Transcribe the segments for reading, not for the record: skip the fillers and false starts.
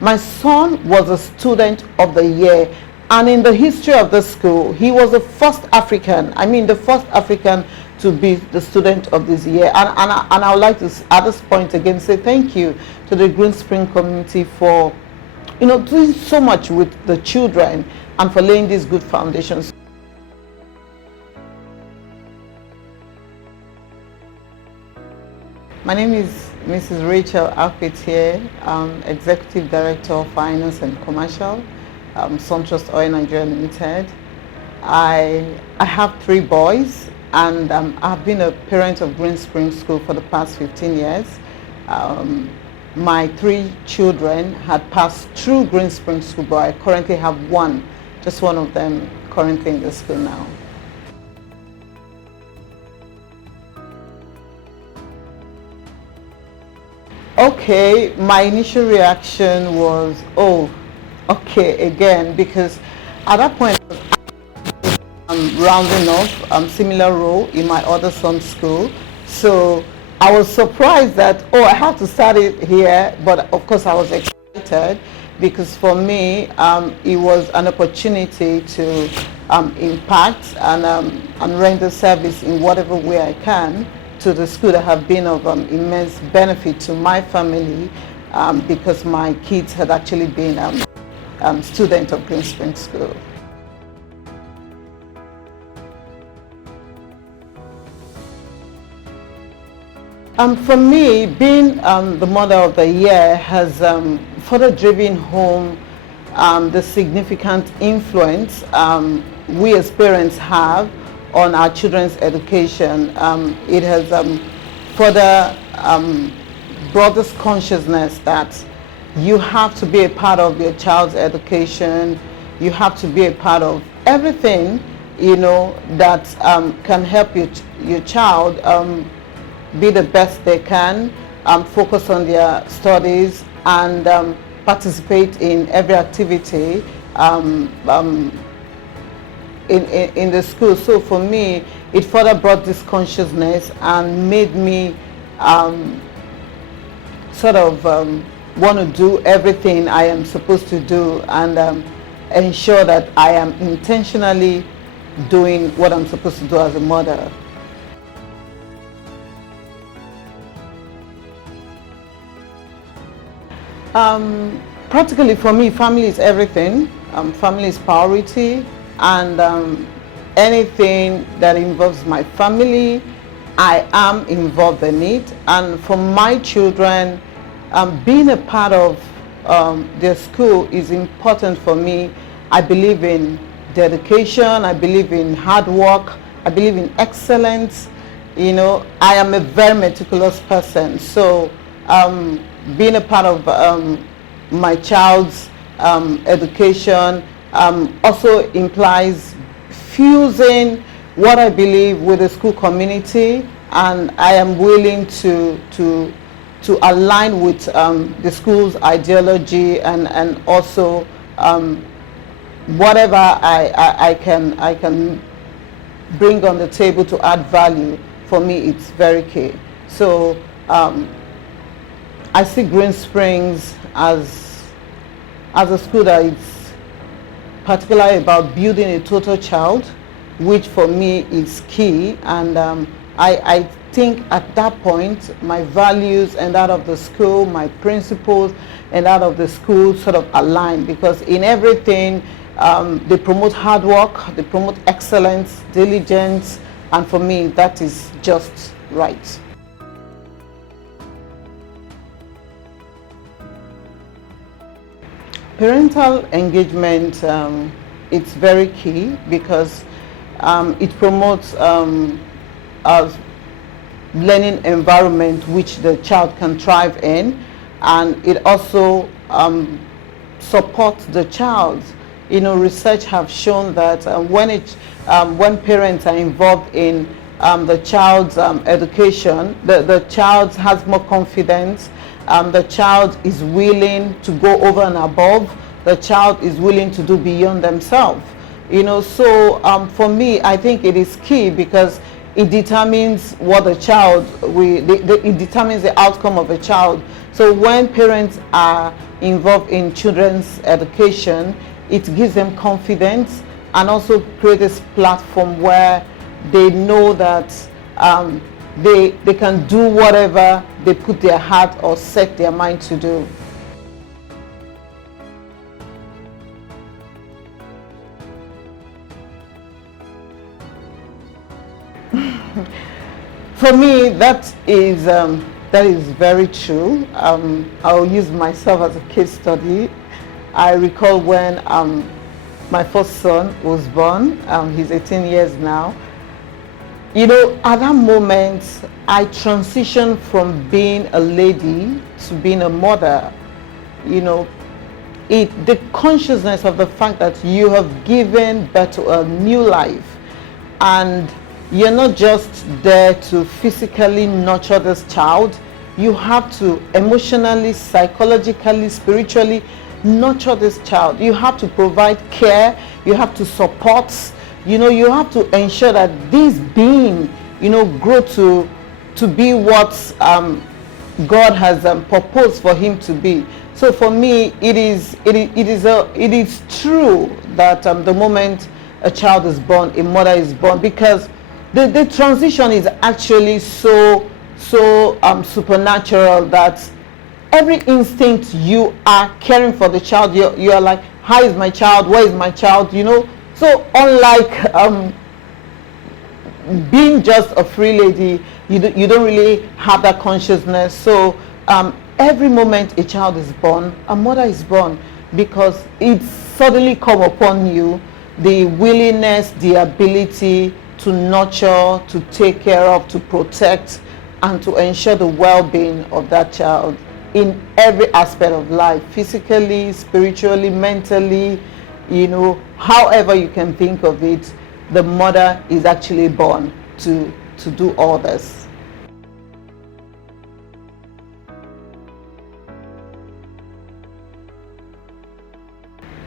My son was a student of the year, and in the history of the school, he was the first African, the first African to be the student of this year. And I would like to, at this point again, say thank you to the Green Spring community for, doing so much with the children and for laying these good foundations. My name is Mrs. Rachael Akhuetie, Executive Director of Finance and Commercial, SunTrust Oil Nigeria Limited. I have 3 boys, and I've been a parent of Green Spring School for the past 15 years. My 3 children had passed through Green Spring School, but I currently have just one of them currently in the school now. Okay, my initial reaction was, oh, okay, again, because at that point I'm rounding off similar role in my other son's school. So I was surprised that, oh, I have to start it here, but of course I was excited because for me it was an opportunity to impact and render service in whatever way I can to the school that have been of immense benefit to my family because my kids had actually been students of Green Spring School. For me, being the Mother of the Year has further driven home the significant influence we as parents have on our children's education. It has further brought this consciousness that you have to be a part of your child's education. You have to be a part of everything, that can help your child be the best they can, focus on their studies, and participate in every activity in the school. So for me, it further brought this consciousness and made me sort of want to do everything I am supposed to do and ensure that I am intentionally doing what I'm supposed to do as a mother. Practically for me, family is everything. Family is priority, and anything that involves my family, I am involved in it. And for my children, being a part of their school is important for me. I believe in dedication, I believe in hard work, I believe in excellence. I am a very meticulous person, so being a part of my child's education also implies fusing what I believe with the school community, and I am willing to align with the school's ideology and also whatever I can bring on the table to add value. For me, it's very key. So I see Green Springs as a school that is particularly about building a total child, which for me is key. And I think at that point, my values and that of the school, my principles and that of the school sort of align, because in everything they promote hard work, they promote excellence, diligence, and for me that is just right. Parental engagement, it's very key because it promotes a learning environment which the child can thrive in, and it also supports the child. Research have shown that when parents are involved in the child's education, the child has more confidence. The child is willing to go over and above. The child is willing to do beyond themselves. So for me, I think it is key because it determines what the child, it determines the outcome of a child. So when parents are involved in children's education, it gives them confidence and also create this platform where they know that they can do whatever they put their heart or set their mind to do. For me, that is very true. I'll use myself as a case study. I recall when my first son was born. He's 18 years now. You know, at that moment, I transitioned from being a lady to being a mother. You know, the consciousness of the fact that you have given birth to a new life, and you're not just there to physically nurture this child, you have to emotionally, psychologically, spiritually nurture this child. You have to provide care, you have to support, you know, you have to ensure that this being, you know, grow to be what God has proposed for him to be. So for me, it is true that the moment a child is born, a mother is born, because the transition is actually so supernatural that every instinct you are caring for the child, you are like, how is my child, where is my child, you know. So unlike being just a free lady, you don't really have that consciousness. So every moment a child is born, a mother is born, because it suddenly come upon you the willingness, the ability to nurture, to take care of, to protect, and to ensure the well-being of that child in every aspect of life, physically, spiritually, mentally, you know, however you can think of it. The mother is actually born to do all this.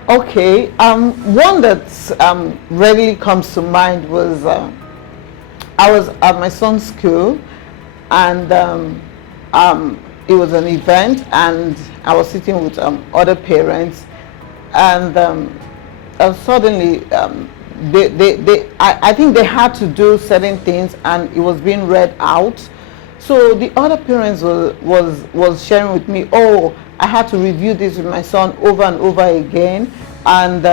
Okay, one that readily comes to mind was I was at my son's school, and it was an event, and I was sitting with other parents, and suddenly I think they had to do certain things, and it was being read out. So the other parents was sharing with me, oh, I had to review this with my son over and over again, and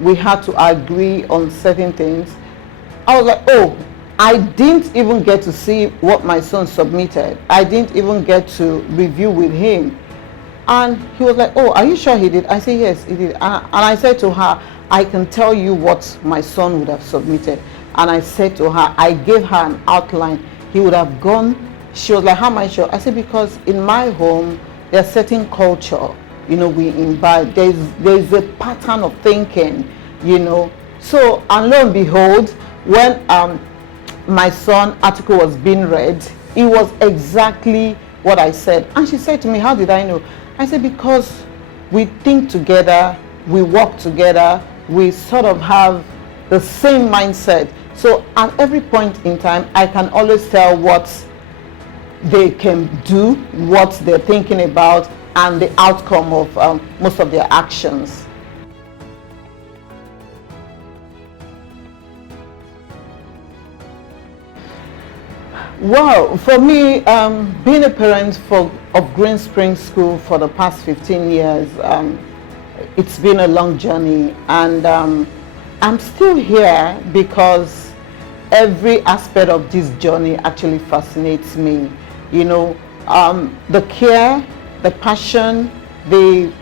we had to agree on certain things. I was like, oh, I didn't even get to see what my son submitted. I didn't even get to review with him. And he was like, oh, are you sure he did? I said, yes, he did. And I said to her, I can tell you what my son would have submitted. And I said to her, I gave her an outline. He would have gone. She was like, how am I sure? I said, because in my home, there's certain culture, you know, we imbibe. There's a pattern of thinking, you know. So, and lo and behold, when my son article was being read, it was exactly what I said. And she said to me, how did I know? I said, because we think together, we work together, we sort of have the same mindset. So at every point in time, I can always tell what they can do, what they're thinking about, and the outcome of most of their actions. Well, for me, being a parent of Green Spring School for the past 15 years, it's been a long journey, and I'm still here because every aspect of this journey actually fascinates me. You know, the care, the passion, the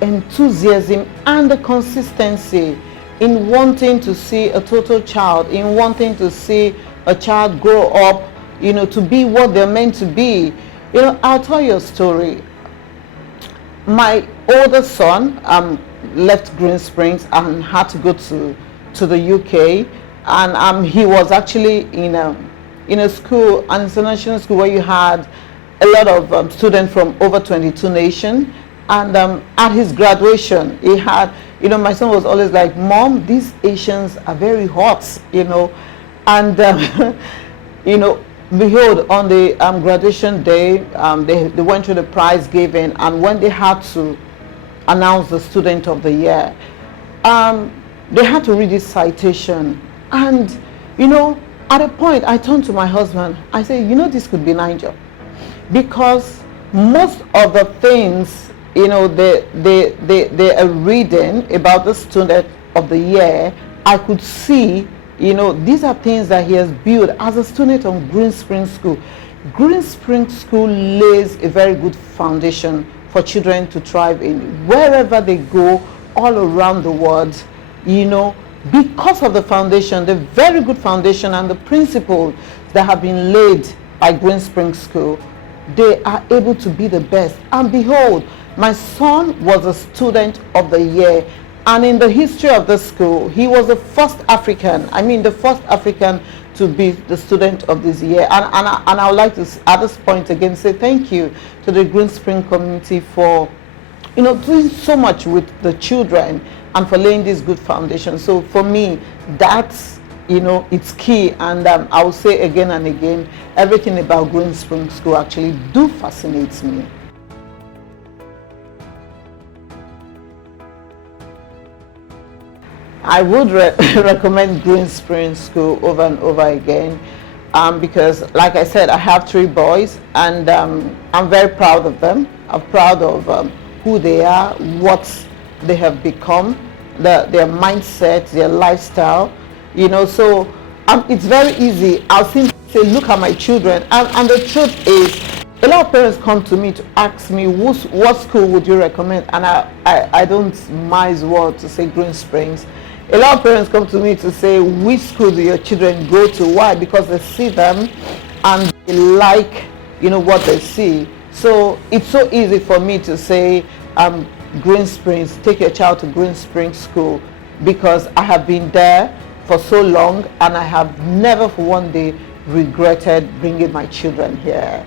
enthusiasm, and the consistency in wanting to see a total child, in wanting to see a child grow up, you know, to be what they're meant to be. You know, I'll tell you a story. My older son left Green Springs and had to go to the UK, and he was actually in a school, an international school, where you had a lot of students from over 22 nations. And at his graduation, he had, you know, my son was always like, Mom, these Asians are very hot, you know. And you know, behold, on the graduation day, they went through the prize giving, and when they had to announce the student of the year, they had to read this citation. And at a point I turned to my husband, I said, this could be Niger, because most of the things they are reading about the student of the year, I could see these are things that he has built as a student on Green Spring School. Green Spring School lays a very good foundation for children to thrive in wherever they go all around the world, because of the foundation, the very good foundation and the principles that have been laid by Green Spring School. They are able to be the best. And behold, my son was a student of the year. And in the history of the school, he was the first African, to be the student of this year. And I would like to, at this point again, say thank you to the Green Spring community for, doing so much with the children and for laying this good foundation. So for me, that's, it's key. And I will say again and again, everything about Green Spring School actually fascinates me. I would recommend Green Spring School over and over again, because like I said, I have 3 boys, and I'm very proud of them. I'm proud of who they are, what they have become, their mindset, their lifestyle, so it's very easy. I'll simply say, look at my children, and the truth is, a lot of parents come to me to ask me, what school would you recommend? And I don't mince word to say Green Springs. A lot of parents come to me to say, which school do your children go to? Why? Because they see them and they like, what they see. So it's so easy for me to say, Green Springs, take your child to Green Springs School, because I have been there for so long and I have never for one day regretted bringing my children here.